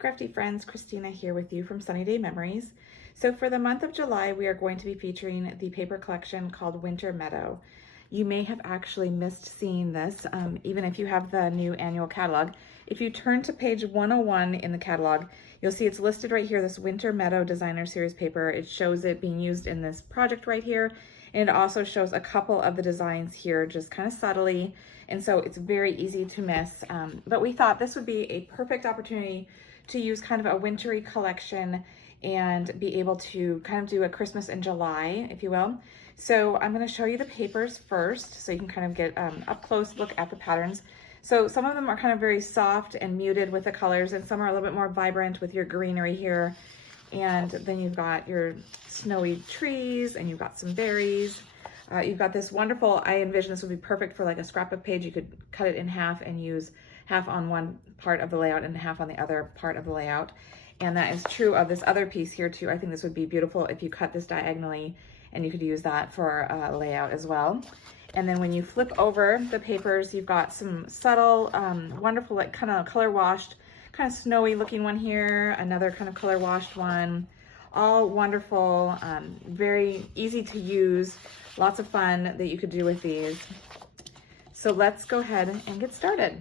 crafty friends, Christina here with you from Sunny Day Memories. So for the month of July, we are going to be featuring the paper collection called Winter Meadow. You may have actually missed seeing this, even if you have the new annual catalog. If you turn to page 101 in the catalog, you'll see it's listed right here, this Winter Meadow Designer Series paper. It shows it being used in this project right here. And it also shows a couple of the designs here just kind of subtly. And so it's very easy to miss. But we thought this would be a perfect opportunity to use kind of a wintry collection and be able to kind of do a Christmas in July, if you will. So I'm going to show you the papers first so you can kind of get up close look at the patterns. So some of them are kind of very soft and muted with the colors, and some are a little bit more vibrant with your greenery here. And then you've got your snowy trees, and you've got some berries. You've got this wonderful, I envision this would be perfect for like a scrapbook page. You could cut it in half and use half on one part of the layout and half on the other part of the layout. And that is true of this other piece here too. I think this would be beautiful if you cut this diagonally, and you could use that for a layout as well. And then when you flip over the papers, you've got some subtle, wonderful, like kind of color washed, kind of snowy looking one here, another kind of color washed one, all wonderful, very easy to use, lots of fun that you could do with these. So let's go ahead and get started.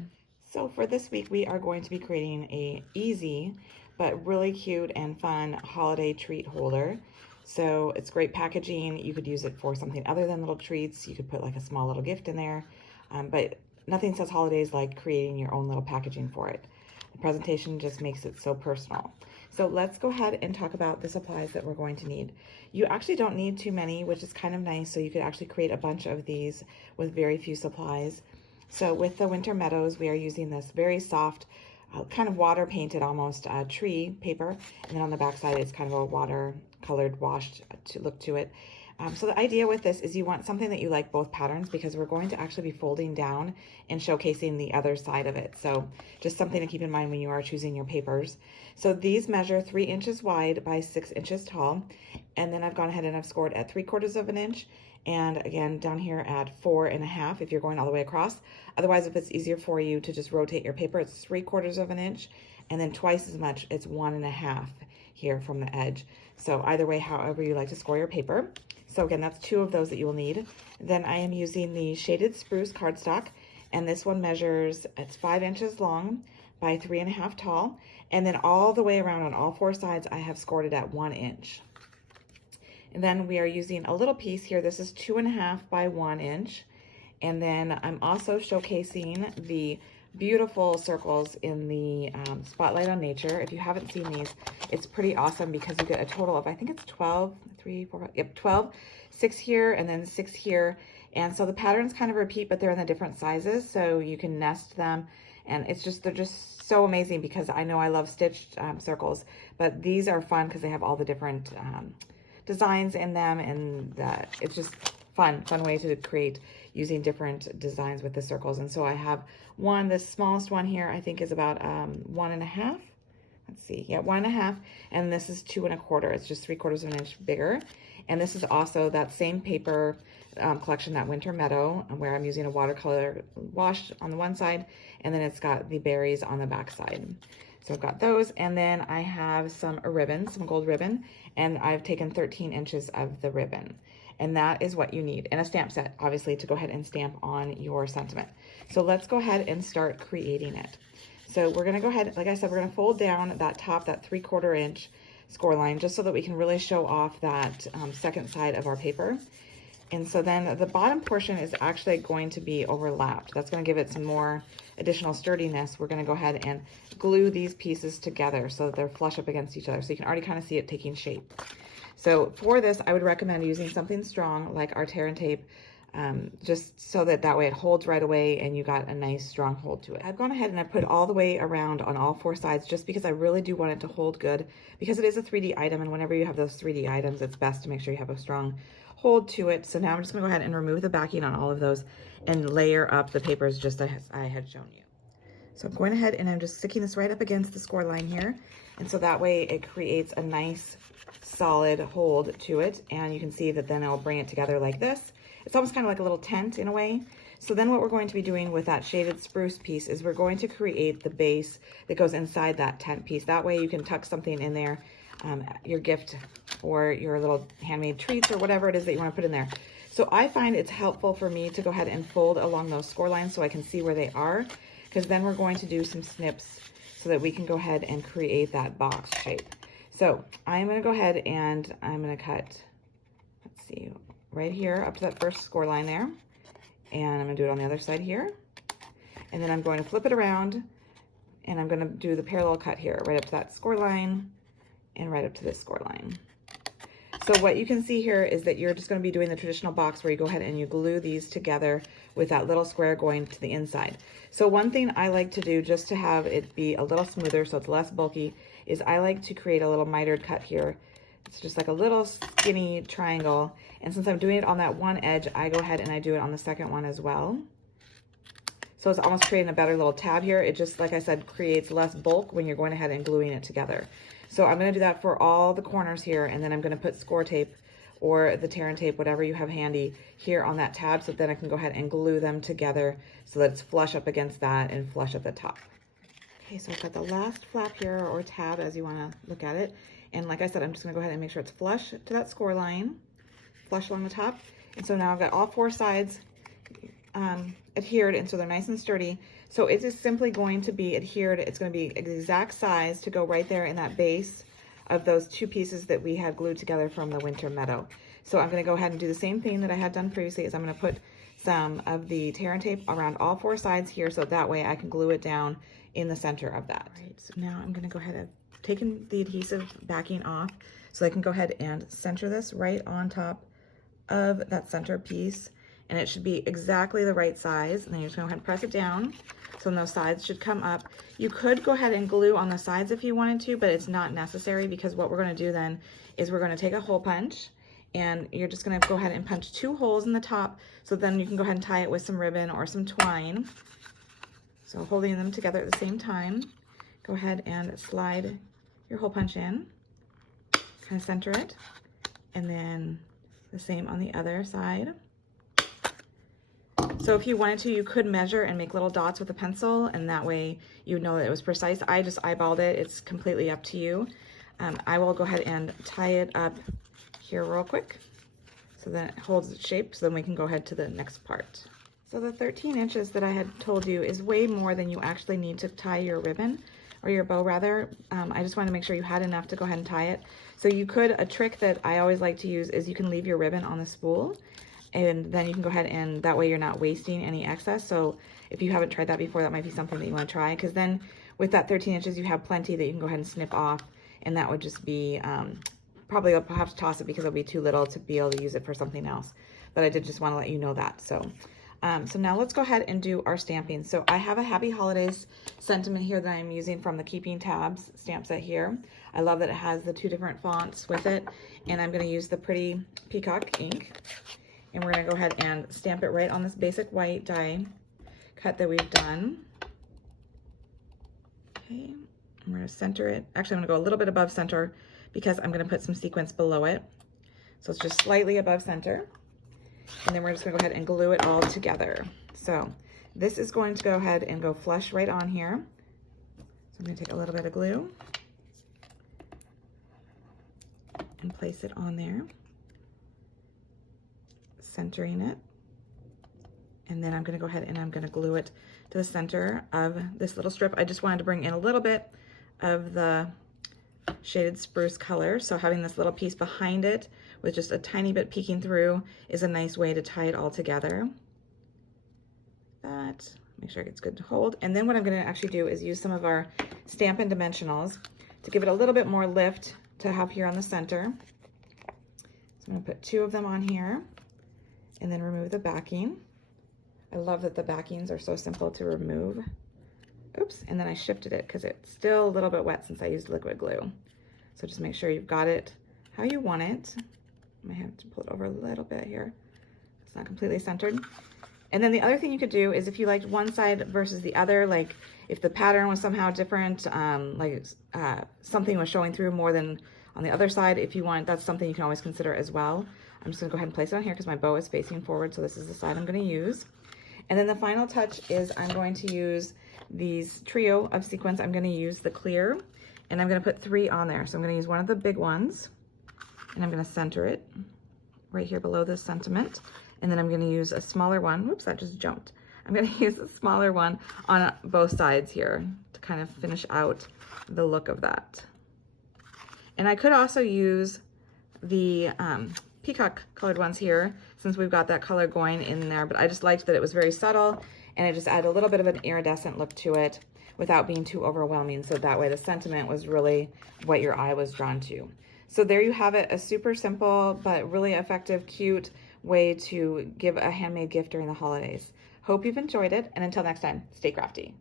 So for this week, we are going to be creating a easy but really cute and fun holiday treat holder. So it's great packaging. You could use it for something other than little treats. You could put like a small little gift in there, but nothing says holidays like creating your own little packaging for it. The presentation just makes it so personal. So let's go ahead and talk about the supplies that we're going to need. You actually don't need too many, which is kind of nice. So you could actually create a bunch of these with very few supplies. So with the Winter Meadows, we are using this very soft, kind of water painted almost tree paper. And then on the back side, it's kind of a water colored washed to look to it. So the idea with this is you want something that you like both patterns, because we're going to actually be folding down and showcasing the other side of it. So just something to keep in mind when you are choosing your papers. So these measure 3 inches wide by 6 inches tall. And then I've gone ahead and I've scored at 3/4 of an inch. And again, down here at 4.5 if you're going all the way across. Otherwise, if it's easier for you to just rotate your paper, it's 3/4 of an inch. And then twice as much, it's 1.5 here from the edge. So either way, however you like to score your paper. So again, that's 2 of those that you will need. Then I am using the shaded spruce cardstock, and this one measures, it's 5 inches long by 3.5 tall. And then all the way around on all 4 sides, I have scored it at 1 inch. And then we are using a little piece here. This is 2.5 by 1 inch. And then I'm also showcasing the beautiful circles in the Spotlight on Nature. If you haven't seen these, it's pretty awesome because you get a total of, I think it's 12, 3, 4, yep, 12, 6 here and then 6 here. And so the patterns kind of repeat, but they're in the different sizes, so you can nest them. And it's just, they're just so amazing because I know I love stitched circles, but these are fun because they have all the different designs in them, and it's just fun way to create using different designs with the circles. And so I have one, the smallest one here, I think is about 1.5. Let's see, yeah, 1.5, and this is 2.25. It's just 3/4 of an inch bigger. And this is also that same paper collection, that Winter Meadow, where I'm using a watercolor wash on the one side, and then it's got the berries on the back side. So I've got those, and then I have some ribbon, some gold ribbon, and I've taken 13 inches of the ribbon. And that is what you need, and a stamp set, obviously, to go ahead and stamp on your sentiment. So let's go ahead and start creating it. So we're gonna go ahead, like I said, we're gonna fold down that top, that 3/4 inch score line, just so that we can really show off that second side of our paper. And so then the bottom portion is actually going to be overlapped. That's gonna give it some more additional sturdiness. We're gonna go ahead and glue these pieces together so that they're flush up against each other. So you can already kind of see it taking shape. So for this, I would recommend using something strong like our tear and tape, just so that way it holds right away and you got a nice strong hold to it. I've gone ahead and I put all the way around on all 4 sides just because I really do want it to hold good, because it is a 3D item, and whenever you have those 3D items, it's best to make sure you have a strong hold to it. So now I'm just gonna go ahead and remove the backing on all of those and layer up the papers just as I had shown you. So I'm going ahead and I'm just sticking this right up against the score line here. And so that way it creates a nice solid hold to it. And you can see that then I'll bring it together like this. It's almost kind of like a little tent in a way. So then what we're going to be doing with that shaded spruce piece is we're going to create the base that goes inside that tent piece. That way you can tuck something in there, your gift or your little handmade treats or whatever it is that you want to put in there. So I find it's helpful for me to go ahead and fold along those score lines so I can see where they are, because then we're going to do some snips so that we can go ahead and create that box shape. So I'm going to go ahead and I'm going to cut, let's see, right here up to that first score line there. And I'm going to do it on the other side here. And then I'm going to flip it around and I'm going to do the parallel cut here, right up to that score line and right up to this score line. So what you can see here is that you're just going to be doing the traditional box where you go ahead and you glue these together with that little square going to the inside. So one thing I like to do just to have it be a little smoother so it's less bulky is I like to create a little mitered cut here. It's just like a little skinny triangle. And since I'm doing it on that one edge, I go ahead and I do it on the second one as well. So it's almost creating a better little tab here. It just, like I said, creates less bulk when you're going ahead and gluing it together. So I'm going to do that for all the corners here, and then I'm going to put score tape or the tear and tape, whatever you have handy, here on that tab, so then I can go ahead and glue them together so that it's flush up against that and flush at the top. Okay, so I've got the last flap here, or tab as you want to look at it. And like I said, I'm just going to go ahead and make sure it's flush to that score line, flush along the top. And so now I've got all four sides adhered, and so they're nice and sturdy. So it is simply going to be adhered. It's going to be the exact size to go right there in that base of those two pieces that we had glued together from the Winter Meadow. So I'm going to go ahead and do the same thing that I had done previously, is I'm going to put some of the tear and tape around all four sides here, so that way I can glue it down in the center of that. All right, so now I'm going to go ahead and taken the adhesive backing off so I can go ahead and center this right on top of that center piece, and it should be exactly the right size. And then you're just gonna go ahead and press it down, so those sides should come up. You could go ahead and glue on the sides if you wanted to, but it's not necessary, because what we're gonna do then is we're gonna take a hole punch, and you're just gonna go ahead and punch 2 holes in the top, so then you can go ahead and tie it with some ribbon or some twine. So holding them together at the same time, go ahead and slide your hole punch in, kind of center it, and then the same on the other side. So if you wanted to, you could measure and make little dots with a pencil, and that way you would know that it was precise. I just eyeballed it. It's completely up to you. I will go ahead and tie it up here real quick so that it holds its shape, so then we can go ahead to the next part. So the 13 inches that I had told you is way more than you actually need to tie your ribbon, or your bow rather. I just wanted to make sure you had enough to go ahead and tie it. So you could, a trick that I always like to use is you can leave your ribbon on the spool, and then you can go ahead and that way you're not wasting any excess. So if you haven't tried that before, that might be something that you want to try, because then with that 13 inches you have plenty that you can go ahead and snip off, and that would just be, probably I'll have to toss it because it'll be too little to be able to use it for something else. But I did just want to let you know that. So now let's go ahead and do our stamping. So I have a Happy Holidays sentiment here that I'm using from the Keeping Tabs stamp set here. I love that it has the 2 different fonts with it, and I'm going to use the pretty Peacock ink, and we're going to go ahead and stamp it right on this basic white die cut that we've done. Okay, I'm going to center it. Actually, I'm going to go a little bit above center because I'm going to put some sequins below it. So it's just slightly above center. And then we're just going to go ahead and glue it all together. So this is going to go ahead and go flush right on here. So I'm going to take a little bit of glue and place it on there, centering it. And then I'm going to go ahead and I'm going to glue it to the center of this little strip. I just wanted to bring in a little bit of the shaded spruce color, so having this little piece behind it with just a tiny bit peeking through is a nice way to tie it all together. That, make sure it gets good to hold. And then what I'm going to actually do is use some of our Stampin' Dimensionals to give it a little bit more lift to have here on the center. So I'm going to put 2 of them on here and then remove the backing. I love that the backings are so simple to remove. Oops, and then I shifted it because it's still a little bit wet since I used liquid glue. So just make sure you've got it how you want it. I might have to pull it over a little bit here. It's not completely centered. And then the other thing you could do is if you liked one side versus the other, like if the pattern was somehow different, something was showing through more than on the other side, if you want, that's something you can always consider as well. I'm just gonna go ahead and place it on here because my bow is facing forward, so this is the side I'm gonna use. And then the final touch is I'm going to use these trio of sequins. I'm going to use the clear, and I'm going to put 3 on there. So I'm going to use one of the big ones, and I'm going to center it right here below this sentiment. And then I'm going to use a smaller one. Whoops, that just jumped. I'm going to use a smaller one on both sides here to kind of finish out the look of that. And I could also use the Peacock colored ones here, since we've got that color going in there, but I just liked that it was very subtle, and it just added a little bit of an iridescent look to it without being too overwhelming, so that way the sentiment was really what your eye was drawn to. So there you have it, a super simple but really effective, cute way to give a handmade gift during the holidays. Hope you've enjoyed it, and until next time, stay crafty.